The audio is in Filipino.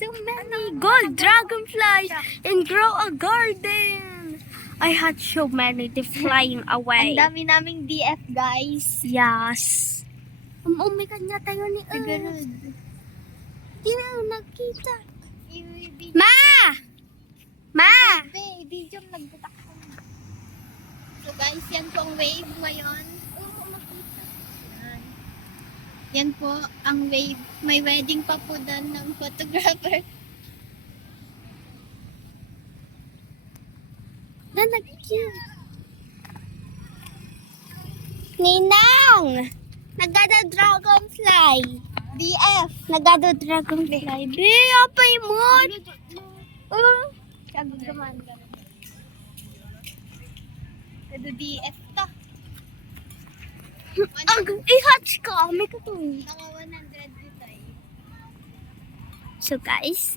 so many gold dragonflies and grow a garden. I had so many to flying away. Ang dami naming DF, guys. Yes. Umikan niya tayo ni Ganun. Di na nakita. I-video. Ma! Ma! Video nagbutak ko. So guys, yan po ang wave ngayon. Yan po ang wave. May wedding pa po doon ng photographer. Ninang! Nagada dragonfly. DF. Nagada dragonfly. Be, apay mo. Kagaman. Kado DF ta. Ang i-hatch ka. May katong. Mga 100 tayo. So guys,